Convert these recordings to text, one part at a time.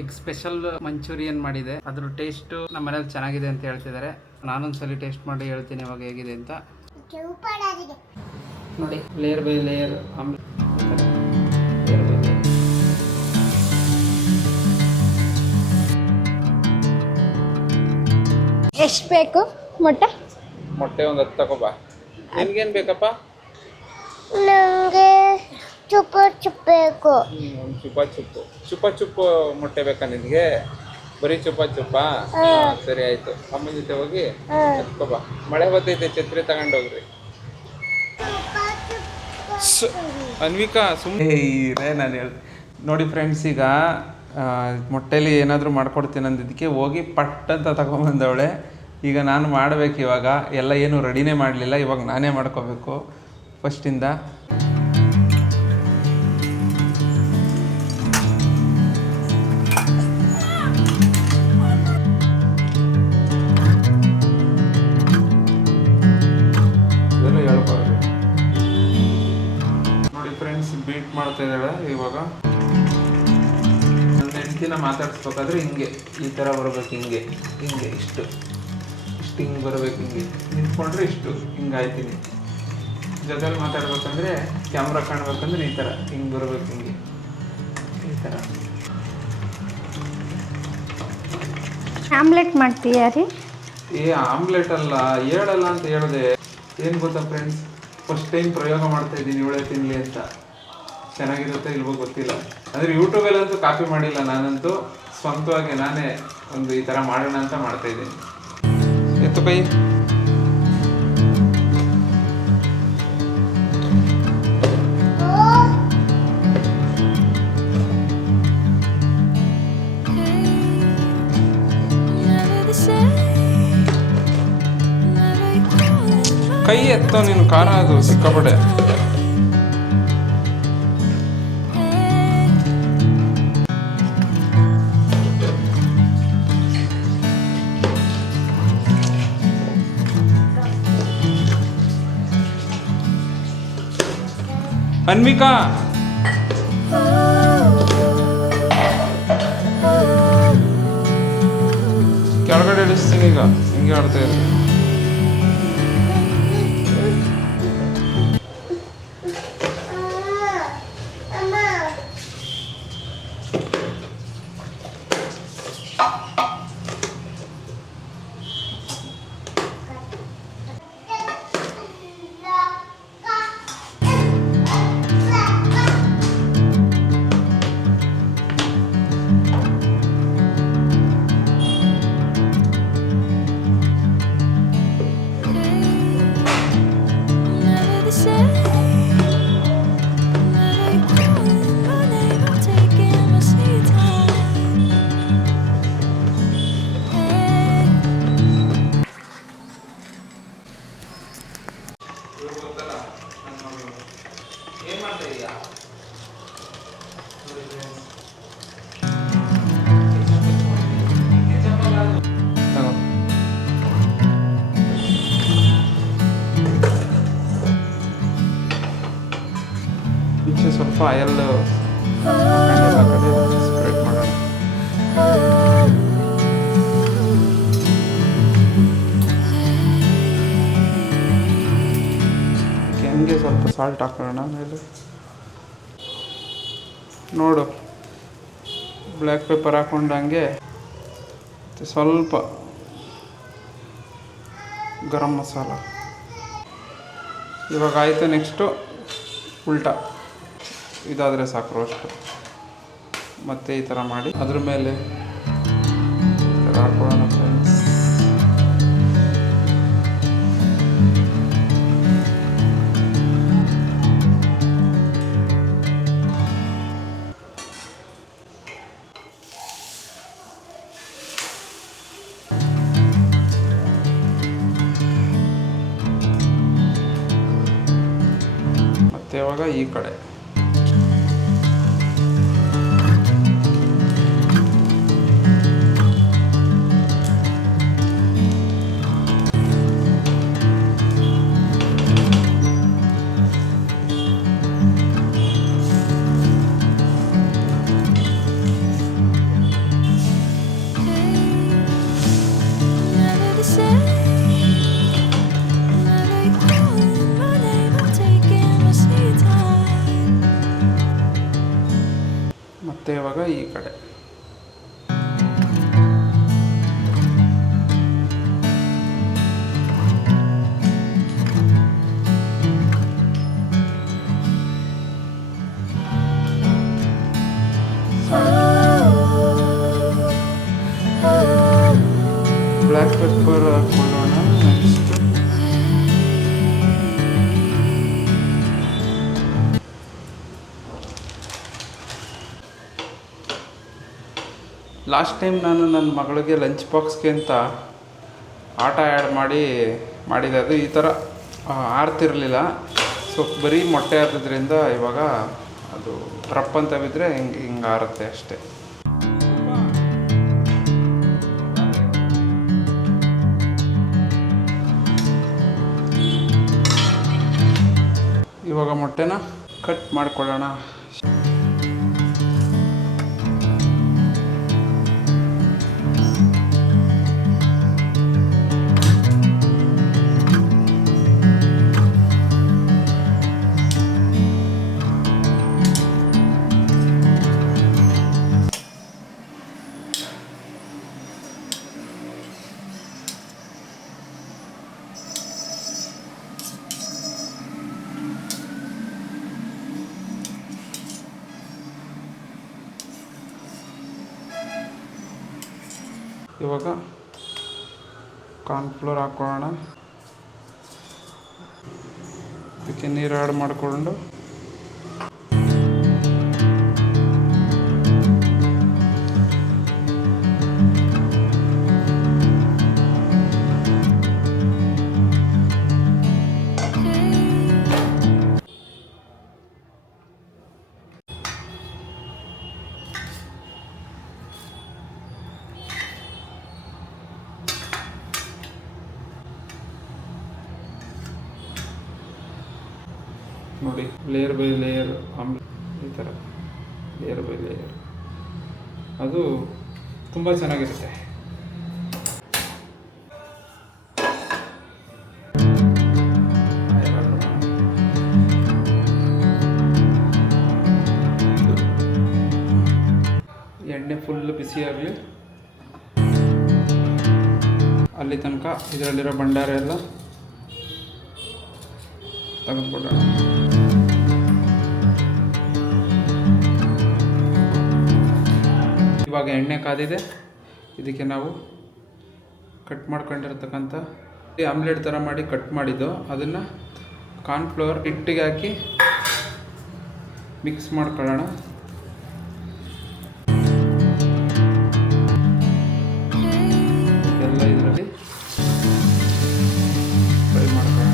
Egg special manchurian ಮಾಡಿದೆ. ಅದ್ರ taste ನಮ್ಮ ಮನೇಲಿ ಚೆನ್ನಾಗಿದೆ ಅಂತ ಹೇಳ್ತಿದ್ದಾರೆ. ನಾನೊಂದ್ಸಲಿ ಟೇಸ್ಟ್ ಮಾಡಿ ಹೇಳ್ತೀನಿ ಇವಾಗ ಹೇಗಿದೆ ಅಂತ. ನೋಡಿ, ಲೇಯರ್ ಬೈ ಲೇಯರ್ ಆಮ್ಲೆಟ್. ಎಷ್ಟು ಬೇಕು ಮೊಟ್ಟೆ? ಮೊಟ್ಟೆ ಒಂದು 10 ತಗೋಬಾ. ನಿನ್ಗೇನು ಬೇಕಪ್ಪ? ನನಗೆ ಚುಪ್ಪ ಚುಪ್ಪ ಬೇಕು. ಒಂದು ಚುಪ್ಪ ಚುಪ್ಪು ಮೊಟ್ಟೆ ಬೇಕಾ ನಿನಗೆ? ಬರೀ ಚುಪ್ಪ ಸರಿ ಆಯ್ತು. ಅಮ್ಮನ ಜೊತೆ ಹೋಗಿ ಎತ್ಕೋಬಾ. ಮಳೆ ಬರ್ತೈತೆ, ಛತ್ರಿ ತಗೊಂಡೋಗ್ರಿ. ಅನ್ವಿಕಾ ಸುಮ್ಮನೆ ನಾನು ಹೇಳ್ದೆ ನೋಡಿ ಫ್ರೆಂಡ್ಸ್, ಈಗ ಮೊಟ್ಟೆಲಿ ಏನಾದರೂ ಮಾಡ್ಕೊಡ್ತೀನಿ ಅಂದಿದ್ದಕ್ಕೆ ಹೋಗಿ ಪಟ್ ಅಂತ ತಗೊಂಬಂದವಳೆ. ಈಗ ನಾನು ಮಾಡಬೇಕು. ಇವಾಗ ಎಲ್ಲ ಏನು ರೆಡಿನೇ ಮಾಡಲಿಲ್ಲ, ಇವಾಗ ನಾನೇ ಮಾಡ್ಕೋಬೇಕು ಫಸ್ಟಿಂದ. ಇದೆಲ್ಲ ಹೇಳ್ಕೊಳ್ರಿ ನೋಡಿ ಫ್ರೆಂಡ್ಸ್, ಬೀಟ್ ಮಾಡ್ತಾ ಇದ್ದಾಳೆ ಇವಾಗ. ನನ್ನ ಹೆಂಡತಿನ ಮಾತಾಡಿಸ್ಬೇಕಾದ್ರೆ ಹಿಂಗೆ ಈ ಥರ ಬರಬೇಕು, ಹಿಂಗೆ ಇಷ್ಟು ಹಿಂಗೆ ಬರಬೇಕು. ಹಿಂಗೆ ನಿಂತ್ಕೊಂಡ್ರೆ ಇಷ್ಟು ಹಿಂಗೆ ಆಯ್ತೀನಿ. ಜೊತೆಲಿ ಮಾತಾಡ್ಬೇಕಂದ್ರೆ ಕ್ಯಾಮ್ರಾ ಕಾಣ್ಬೇಕಂದ್ರೆ ಈ ಥರ ಹಿಂಗೆ ಬರಬೇಕು, ಹಿಂಗೆ ಈ ಥರ. ಆಮ್ಲೆಟ್ ಮಾಡ್ತೀಯಾ ರೀ? ಆಮ್ಲೆಟ್ ಅಲ್ಲ, ಹೇಳಲ್ಲ ಅಂತ ಹೇಳಿದೆ. ಏನು ಗೊತ್ತಾ ಫ್ರೆಂಡ್ಸ್, ಫಸ್ಟ್ ಟೈಮ್ ಪ್ರಯೋಗ ಮಾಡ್ತಾ ಇದ್ದೀನಿ ಇವಳೆ ತಿನ್ನಲಿ ಅಂತ. ಚೆನ್ನಾಗಿರುತ್ತೆ ಇಲ್ವೋ ಗೊತ್ತಿಲ್ಲ. ಅಂದರೆ ಯೂಟ್ಯೂಬಲ್ಲಂತೂ ಕಾಪಿ ಮಾಡಿಲ್ಲ, ನಾನಂತೂ ಸ್ವಂತವಾಗಿ ನಾನೇ ಒಂದು ಈ ಥರ ಮಾಡೋಣ ಅಂತ ಮಾಡ್ತಾಯಿದ್ದೀನಿ. ಎತ್ತು ಕೈ. ಕೈ ಎತ್ತೋ ನೀನು, ಖಾರ ಅದು ಸಿಕ್ಕಾಪಟ್ಟೆ. ಅನ್ವಿಕಾ, ಕೆಳಗಡೆ ಇಳಿಸ್ತೀನಿ ಈಗ. ಹಿಂಗೆ ಆಡ್ತಾ ಇದ್ದೀನಿ. ಸ್ವಲ್ಪ ಆಯಲ್ ಸ್ಪ್ರೆಡ್ ಮಾಡೋಣ. ಕೆಂಗೆ ಸ್ವಲ್ಪ ಸಾಲ್ಟ್ ಹಾಕೋಣ ಮೇಲೆ. ನೋಡು, ಬ್ಲ್ಯಾಕ್ ಪೆಪ್ಪರ್ ಹಾಕೊಂಡಂಗೆ ಸ್ವಲ್ಪ ಗರಂ ಮಸಾಲ. ಇವಾಗ ಆಯಿತು. ನೆಕ್ಸ್ಟು ಉಲ್ಟಾ ಇದಾದರೆ ಸಾಕು ರೋಸ್ಟ್. ಮತ್ತು ಈ ಥರ ಮಾಡಿ ಅದ್ರ ಮೇಲೆ ಹಾಕೊಳ್ಳೋಣ ಫ್ರೆಂಡ್ಸ್. ಮತ್ತು ಇವಾಗ ಈ ಕಡೆ ಈ ಕಡೆ. ಬ್ಲ್ಯಾಕ್ ಪೆಪ್ಪರ್ ಹಾಕೊಳ್ಳೋಣ. ನೆಕ್ಸ್ಟ್ ಲಾಸ್ಟ್ ಟೈಮ್ ನಾನು ನನ್ನ ಮಗಳಿಗೆ ಲಂಚ್ ಬಾಕ್ಸ್ಗೆ ಅಂತ ಆಟ ಆ್ಯಡ್ ಮಾಡಿದೆ. ಅದು ಈ ಥರ ಆರ್ತಿರಲಿಲ್ಲ. ಸೊ ಬರೀ ಮೊಟ್ಟೆ ಆದ್ರಿಂದ ಇವಾಗ ಅದು ರಪ್ ಅಂತ ಬಿದ್ದರೆ ಹಿಂಗೆ ಆರುತ್ತೆ ಅಷ್ಟೇ. ಇವಾಗ ಮೊಟ್ಟೆನ ಕಟ್ ಮಾಡ್ಕೊಳ್ಳೋಣ. ಇವಾಗ ಕಾರ್ನ್ಫ್ಲೋರ್ ಹಾಕ್ಕೊಳ್ಳೋಣ. ಅದಕ್ಕೆ ನೀರು ಆ್ಯಡ್ ಮಾಡಿಕೊಂಡು ನೋಡಿ, ಲೇಯರ್ ಬೈ ಲೇಯರ್ ಈ ಥರ ಲೇಯರ್ ಬೈ ಲೇಯರ್ ಅದು ತುಂಬ ಚೆನ್ನಾಗಿರುತ್ತೆ. ಎಣ್ಣೆ ಫುಲ್ ಬಿಸಿಯಾಗಲಿ, ಅಲ್ಲಿ ತನಕ ಇದರಲ್ಲಿರೋ ಭಂಡಾರ ಎಲ್ಲ ತೆಗೆದುಕೊಳ್ಳೋಣ. ಇವಾಗ ಎಣ್ಣೆ ಕಾದಿದೆ. ಇದಕ್ಕೆ ನಾವು ಕಟ್ ಮಾಡ್ಕೊಂಡಿರ್ತಕ್ಕಂಥ ಆಮ್ಲೆಟ್ ಥರ ಮಾಡಿ ಕಟ್ ಮಾಡಿದ್ದು ಅದನ್ನು ಕಾರ್ನ್ಫ್ಲವರ್ ಹಿಟ್ಟಿಗೆ ಹಾಕಿ ಮಿಕ್ಸ್ ಮಾಡ್ಕೊಳ್ಳೋಣ. ಎಲ್ಲ ಇದರಲ್ಲಿ ಫ್ರೈ ಮಾಡ್ಕೊಳ್ಳೋಣ.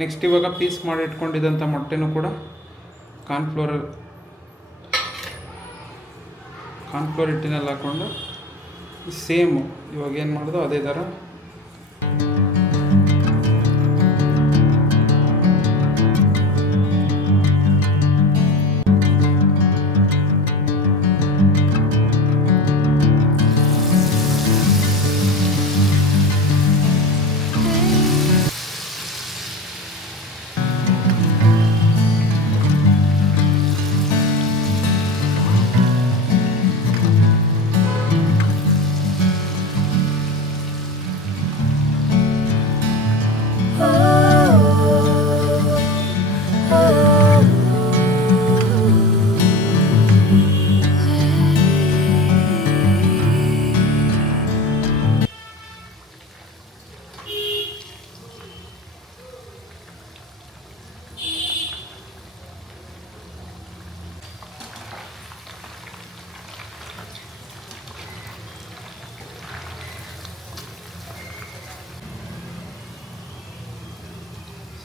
ನೆಕ್ಸ್ಟ್ ಇವಾಗ ಪೀಸ್ ಮಾಡಿ ಇಟ್ಕೊಂಡಿದ್ದಂಥ ಮೊಟ್ಟೆನೂ ಕೂಡ ಕಾರ್ನ್ಫ್ಲೋರ್ ಹಿಟ್ಟಿನಲ್ಲಿ ಹಾಕ್ಕೊಂಡು ಸೇಮು ಇವಾಗ ಏನು ಮಾಡೋದು ಅದೇ ಥರ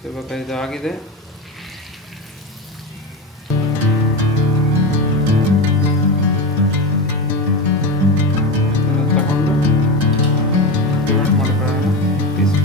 ಇವಾಗ ಇದಾಗಿದೆ. ತಗೊಂಡು ಡಿವೈಡ್ ಮಾಡ್ಕೊಳ್ಳೋಣ piece.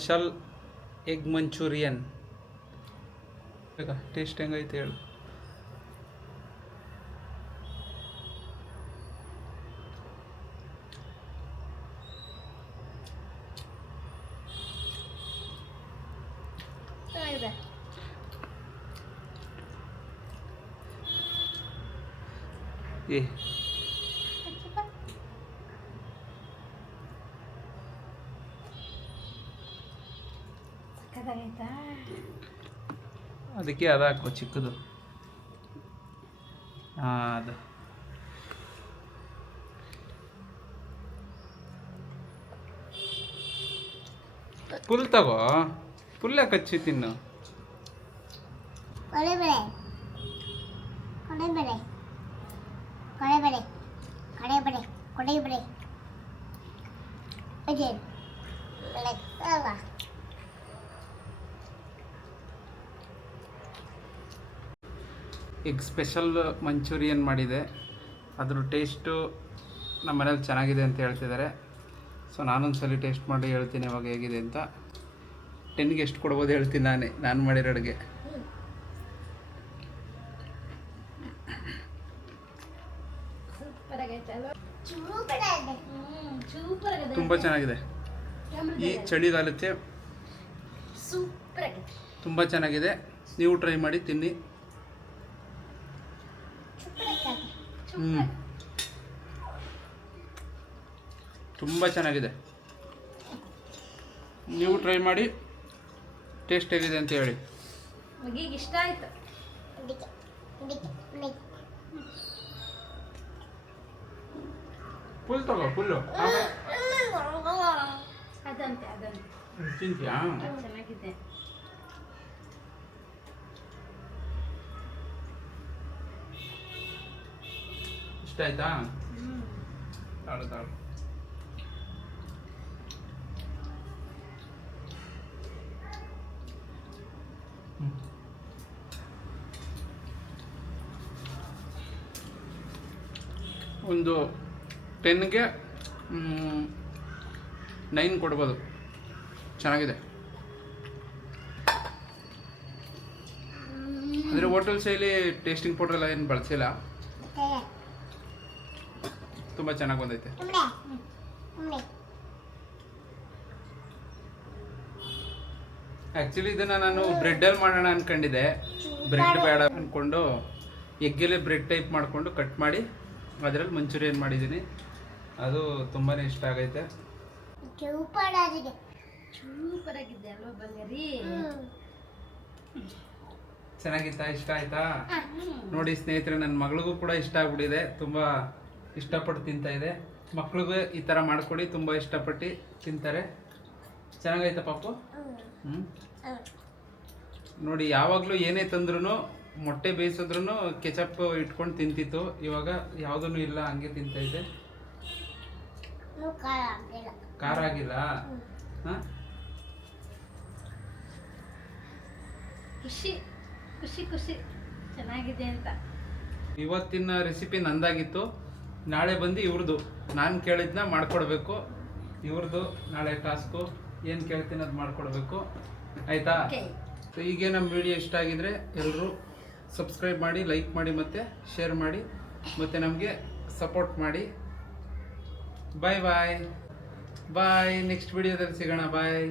Special egg manchurian. Taste ಹೆಂಗೈತೆ ಹೇಳು. ಚೆನ್ನಾಗಿದೆ. ಏ ಸಕ್ಕತ್ತಾಗೈತಾ? ಅದಕ್ಕೆ ಅದು ಹಾಕೋ ಚಿಕ್ಕದು. ಹಾಂ ಅದು ಫುಲ್ ತಗೋ. ಫುಲ್ಲೇ ಕಚ್ಚಿ ತಿನ್ನು. ಕೊಡೆಬೇಳೆ ಕೊಡೆಬೇಳೆ ಕೊಡೆಬೇಳೆ ಕೊಡೆಬೇಳೆ ಕೊಡೆಬೇಳೆ ಅದೇ ಅಲ್ಲ. ಎಗ್ ಸ್ಪೆಷಲ್ ಮಂಚೂರಿಯನ್ ಮಾಡಿದೆ. ಅದ್ರ ಟೇಸ್ಟು ನಮ್ಮ ಮನೇಲಿ ಚೆನ್ನಾಗಿದೆ ಅಂತ ಹೇಳ್ತಿದ್ದಾರೆ. ಸೊ ನಾನೊಂದ್ಸಲಿ ಟೇಸ್ಟ್ ಮಾಡಿ ಹೇಳ್ತೀನಿ ಅವಾಗ ಹೇಗಿದೆ ಅಂತ. 10ಗೆ ಎಷ್ಟು ಕೊಡ್ಬೋದು ಹೇಳ್ತೀನಿ ನಾನು ಮಾಡಿರೋ ಅಡುಗೆ. ತುಂಬ ಚೆನ್ನಾಗಿದೆ. ಈ ಚಳಿಗಾಲಕ್ಕೆ ತುಂಬ ಚೆನ್ನಾಗಿದೆ. ನೀವು ಟ್ರೈ ಮಾಡಿ ತಿನ್ನಿ. ತುಂಬ ಚೆನ್ನಾಗಿದೆ. ನೀವು ಟ್ರೈ ಮಾಡಿ ಟೇಸ್ಟ್ ಹೇಗಿದೆ ಅಂತ ಹೇಳಿ. ಮಗಿಗೆ ಇಷ್ಟ ಆಯ್ತು. ಫುಲ್ ತಗೋ. ಫುಲ್ಲು ಅದಂತೆ ಅದಂತೆ ತಿಂತೀಯಾ? ಚೆನ್ನಾಗಿದೆ. ಇಷ್ಟ ಆಯ್ತಾ? ತಾಳು ತಾಳು. ಒಂದು 10ಗೆ 9 ಕೊಡ್ಬೋದು. ಚೆನ್ನಾಗಿದೆ. ಅಂದರೆ ಹೋಟೆಲ್ ಶೈಲಿ ಟೇಸ್ಟಿಂಗ್ ಪೌಡರ್ ಎಲ್ಲ ಏನು ಬಳಸಿಲ್ಲ. ತುಂಬ ಚೆನ್ನಾಗಿ ಬಂದೈತೆ. ಆ್ಯಕ್ಚುಲಿ ಇದನ್ನು ನಾನು ಬ್ರೆಡ್ಡಲ್ಲಿ ಮಾಡೋಣ ಅಂದ್ಕೊಂಡಿದ್ದೆ. ಬ್ರೆಡ್ ಬೇಡ ಅಂದ್ಕೊಂಡು ಎಗ್ಗಲ್ಲೇ ಬ್ರೆಡ್ ಟೈಪ್ ಮಾಡಿಕೊಂಡು ಕಟ್ ಮಾಡಿ ಅದರಲ್ಲಿ ಮಂಚೂರಿಯನ್ ಮಾಡಿದ್ದೀನಿ. ಅದು ತುಂಬಾ ಇಷ್ಟ ಆಗೈತೆ. ಸೂಪರಾಗಿದೆ ಅಲ್ವಾ ಬಂಗಾರಿ? ಚೆನ್ನಾಗಿತ್ತಾ? ಇಷ್ಟ ಆಯ್ತಾ? ನೋಡಿ ಸ್ನೇಹಿತರೆ, ನನ್ನ ಮಗಳಿಗೂ ಕೂಡ ಇಷ್ಟ ಆಗ್ಬಿಟ್ಟಿದೆ. ತುಂಬ ಇಷ್ಟಪಟ್ಟು ತಿಂತಾ ಇದೆ. ಮಕ್ಳಿಗೂ ಈ ಥರ ಮಾಡಿಕೊಡಿ, ತುಂಬ ಇಷ್ಟಪಟ್ಟು ತಿಂತಾರೆ. ಚೆನ್ನಾಗೈತಾ ಪಾಪು? ನೋಡಿ, ಯಾವಾಗಲೂ ಏನೇ ತಂದ್ರೂ ಮೊಟ್ಟೆ ಬೇಯಿಸಿದ್ರೂ ಕೆಚಪ್ ಇಟ್ಕೊಂಡು ತಿಂತಿತ್ತು. ಇವಾಗ ಯಾವುದೂ ಇಲ್ಲ, ಹಂಗೆ ತಿಂತಾ ಇದೆ. ಖಾರ ಆಗಿಲ್ಲ. ಹಾಂ, ಖುಷಿ ಖುಷಿ ಖುಷಿ ಚೆನ್ನಾಗಿದೆ ಅಂತ. ಇವತ್ತಿನ ರೆಸಿಪಿ ನಂದಾಗಿತ್ತು. ನಾಳೆ ಬಂದು ಇವ್ರದ್ದು ನಾನು ಕೇಳಿದ್ನ ಮಾಡ್ಕೊಡ್ಬೇಕು. ಇವ್ರದ್ದು ನಾಳೆ ಟಾಸ್ಕು. ಏನು ಕೇಳ್ತೀನಿ ಅದು ಮಾಡ್ಕೊಡ್ಬೇಕು. ಆಯಿತಾ? ಸೊ ಹೀಗೆ ನಮ್ಮ ವಿಡಿಯೋ ಇಷ್ಟ ಆಗಿದ್ರೆ ಎಲ್ಲರೂ ಸಬ್ಸ್ಕ್ರೈಬ್ ಮಾಡಿ, ಲೈಕ್ ಮಾಡಿ, ಮತ್ತು ಶೇರ್ ಮಾಡಿ, ಮತ್ತು ನಮಗೆ ಸಪೋರ್ಟ್ ಮಾಡಿ. ಬಾಯ್ ಬಾಯ್ ಬಾಯ್. ನೆಕ್ಸ್ಟ್ ವಿಡಿಯೋದಲ್ಲಿ ಸಿಗೋಣ. ಬಾಯ್.